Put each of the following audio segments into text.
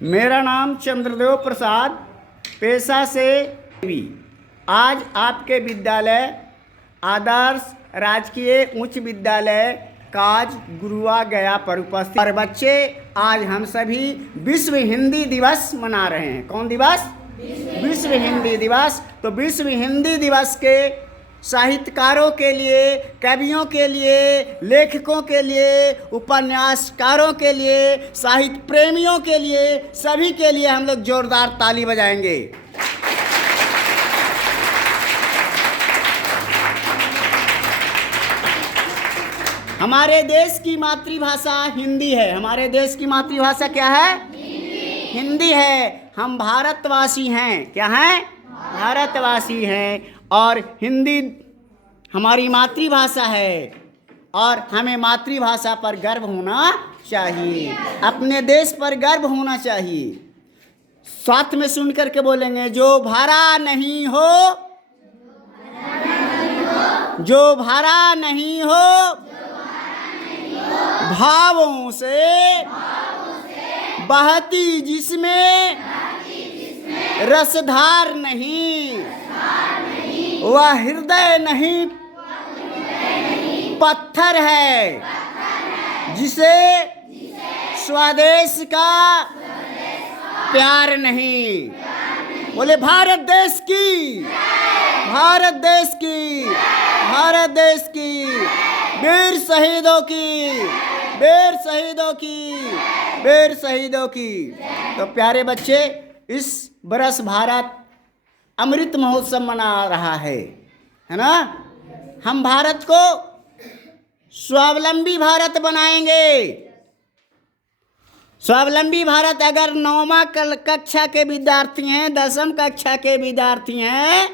मेरा नाम चंद्रदेव प्रसाद, पेशा से आज आपके विद्यालय आदर्श राजकीय उच्च विद्यालय काज गुरुआ गया पर उपस्थित। और बच्चे, आज हम सभी विश्व हिंदी दिवस मना रहे हैं। कौन दिवस? विश्व हिंदी दिवस। तो विश्व हिंदी दिवस के साहित्यकारों के लिए, कवियों के लिए, लेखकों के लिए, उपन्यासकारों के लिए, साहित्य प्रेमियों के लिए, सभी के लिए हम लोग जोरदार ताली बजाएंगे। हमारे देश की मातृभाषा हिंदी है। हमारे देश की मातृभाषा क्या है? हिंदी है। हम भारतवासी हैं। क्या हैं? भारतवासी हैं। और हिंदी हमारी मातृभाषा है और हमें मातृभाषा पर गर्व होना चाहिए, अपने देश पर गर्व होना चाहिए। साथ में सुन करके बोलेंगे, जो भरा नहीं हो, जो भरा नहीं हो, भावों से बहती जिसमें रसधार नहीं, वह हृदय नहीं पत्थर है, जिसे स्वदेश का प्यार नहीं। बोले भारत देश की, भारत देश की, भारत देश की, वीर शहीदों की, वीर शहीदों की, वीर शहीदों की। तो प्यारे बच्चे, इस बरस भारत अमृत महोत्सव मना रहा है ना। हम भारत को स्वावलंबी भारत बनाएंगे। स्वावलंबी भारत अगर 9वीं कक्षा के विद्यार्थी हैं, 10वीं कक्षा के विद्यार्थी हैं,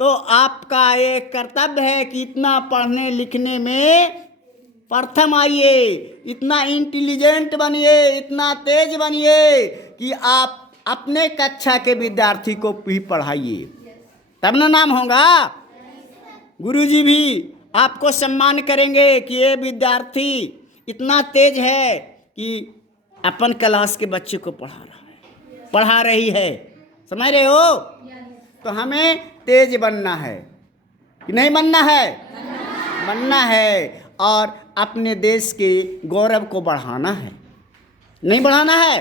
तो आपका एक कर्तव्य है कि इतना पढ़ने लिखने में प्रथम आइए, इतना इंटेलिजेंट बनिए, इतना तेज बनिए कि आप अपने कक्षा के विद्यार्थी को भी पढ़ाइए, तब ना नाम होगा। गुरुजी भी आपको सम्मान करेंगे कि ये विद्यार्थी इतना तेज है कि अपन क्लास के बच्चे को पढ़ा रहा है, पढ़ा रही है। समझ रहे हो? तो हमें तेज बनना है कि नहीं बनना है? बनना है और अपने देश के गौरव को बढ़ाना है। नहीं बढ़ाना है?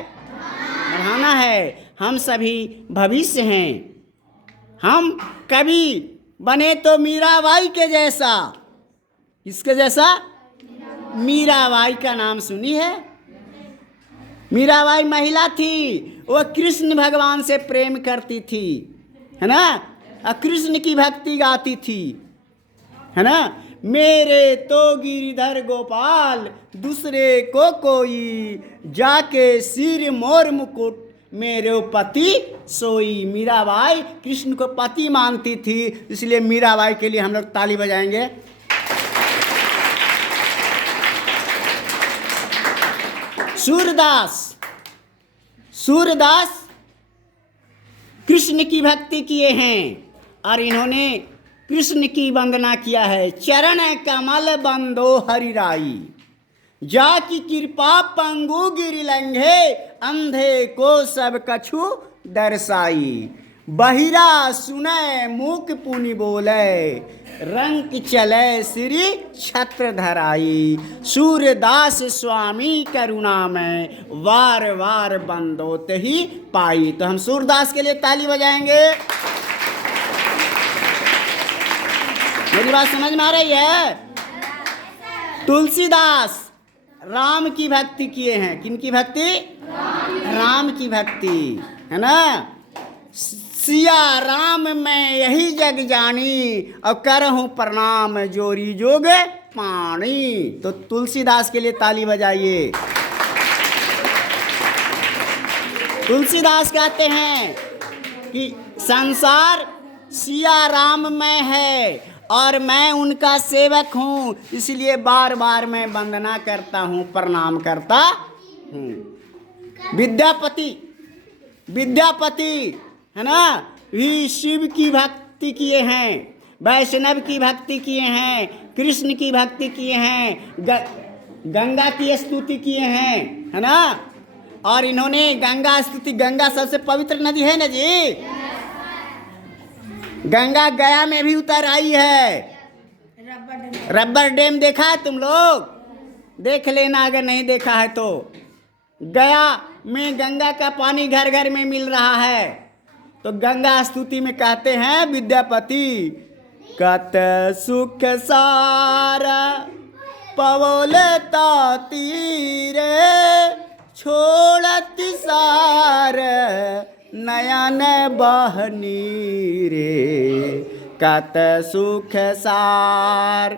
बढ़ाना है। हम सभी भविष्य हैं। हम कभी बने तो मीराबाई के जैसा। किसके जैसा? मीराबाई का नाम सुनी है? मीराबाई महिला थी, वो कृष्ण भगवान से प्रेम करती थी, है ना। कृष्ण की भक्ति गाती थी, है ना। मेरे तो गिरिधर गोपाल, दूसरे को कोई, जाके सिर मोर मुकुट, मेरे पति सोई। मीराबाई कृष्ण को पति मानती थी, इसलिए मीराबाई के लिए हम लोग ताली बजाएंगे। सूरदास, सूरदास कृष्ण की भक्ति किए हैं और इन्होंने कृष्ण की वंदना किया है। चरण कमल बंदो हरिराई, जाकी कृपा पंगु गिरि लंघे, अंधे को सब कछु दर्शाई। बहिरा सुनै मूक पुनि बोले, रंग चले श्री छत्र धराई। सूरदास स्वामी करुणा में, वार वार बंदोत ही पाई। तो हम सूरदास के लिए ताली बजाएंगे। मेरी बात समझ में आ रही है? तुलसीदास राम की भक्ति किए हैं। किन की भक्ति? राम की भक्ति, है ना। सिया राम मैं यही जग जानी, और करहूं प्रणाम जोरी जोग पानी। तो तुलसीदास के लिए ताली बजाइए। तुलसीदास कहते हैं कि संसार सिया राम में है और मैं उनका सेवक हूँ, इसलिए बार बार मैं वंदना करता हूँ, प्रणाम करता हूँ। विद्यापति, विद्यापति है ना, भी शिव की भक्ति किए हैं, वैष्णव की भक्ति किए हैं, कृष्ण की भक्ति किए हैं, गंगा की स्तुति किए हैं, है ना। और इन्होंने गंगा स्तुति, गंगा सबसे पवित्र नदी है ना जी। गंगा गया में भी उतर आई है। रबर डैम देखा है तुम लोग? देख लेना अगर नहीं देखा है तो। गया में गंगा का पानी घर घर में मिल रहा है। तो गंगा स्तुति में कहते हैं विद्यापति, कत सुख सारा पवोलता तीरे, छोड़त सार नयन बहनी रे। कत सुख सार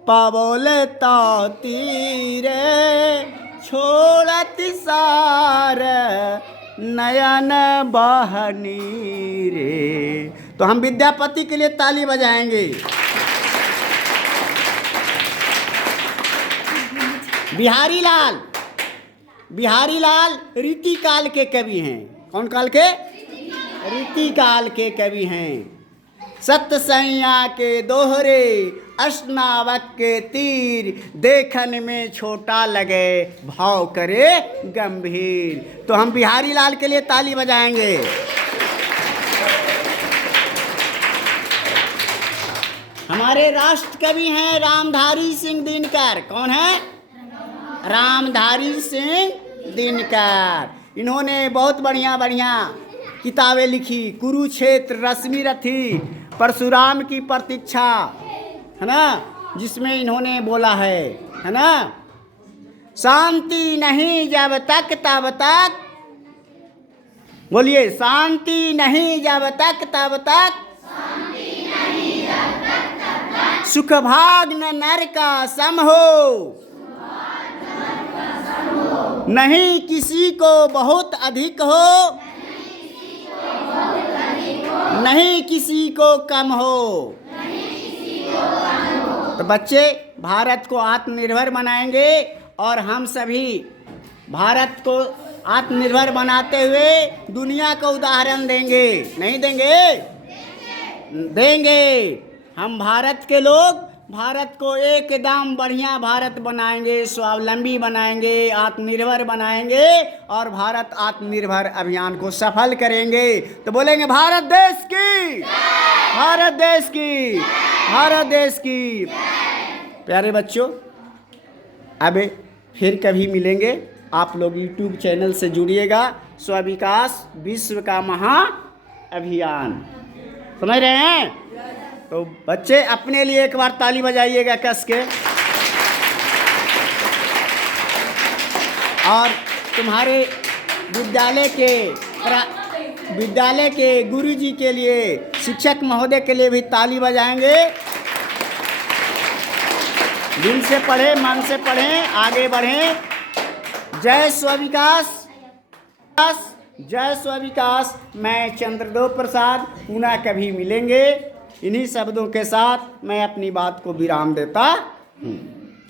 पवोलता तीरे, छोड़त सार नयन बहनी रे। तो हम विद्यापति के लिए ताली बजाएंगे। बिहारी लाल रीति काल के कवि हैं। कौन काल के? रीति काल के कवि हैं। सत्य संज्ञा के दोहरे, अष्टावक के तीर, देखन में छोटा लगे भाव करे गंभीर। तो हम बिहारी लाल के लिए ताली बजाएंगे। हमारे राष्ट्र कवि हैं रामधारी सिंह दिनकर। कौन है? रामधारी सिंह दिनकर। इन्होंने बहुत बढ़िया बढ़िया किताबें लिखी। कुरुक्षेत्र, रश्मि रथी, परशुराम की प्रतीक्षा, है ना, जिसमें इन्होंने बोला है ना, शांति नहीं जब तक तब तक, बोलिए, शांति नहीं जब तक तब तक, सुख भाग न नर का सम हो, नहीं किसी को बहुत अधिक हो, नहीं किसी को कम हो। तो बच्चे भारत को आत्मनिर्भर बनाएंगे और हम सभी भारत को आत्मनिर्भर बनाते हुए दुनिया को उदाहरण देंगे। नहीं देंगे? देंगे। हम भारत के लोग भारत को एकदम बढ़िया भारत बनाएंगे, स्वावलंबी बनाएंगे, आत्मनिर्भर बनाएंगे और भारत आत्मनिर्भर अभियान को सफल करेंगे। तो बोलेंगे भारत देश की, भारत देश की, भारत देश की। प्यारे बच्चों, अब फिर कभी मिलेंगे। आप लोग YouTube चैनल से जुड़िएगा। स्वविकास विश्व का महाअभियान, समझ रहे हैं? तो बच्चे अपने लिए एक बार ताली बजाइएगा कस के। और तुम्हारे विद्यालय के गुरुजी के लिए, शिक्षक महोदय के लिए भी ताली बजाएंगे। दिल से पढ़ें, मन से पढ़ें, आगे बढ़ें। जय स्वविकास, जय स्वविकास। मैं चंद्रदेव प्रसाद। पुनः कभी मिलेंगे। इन्हीं शब्दों के साथ मैं अपनी बात को विराम देता हूँ।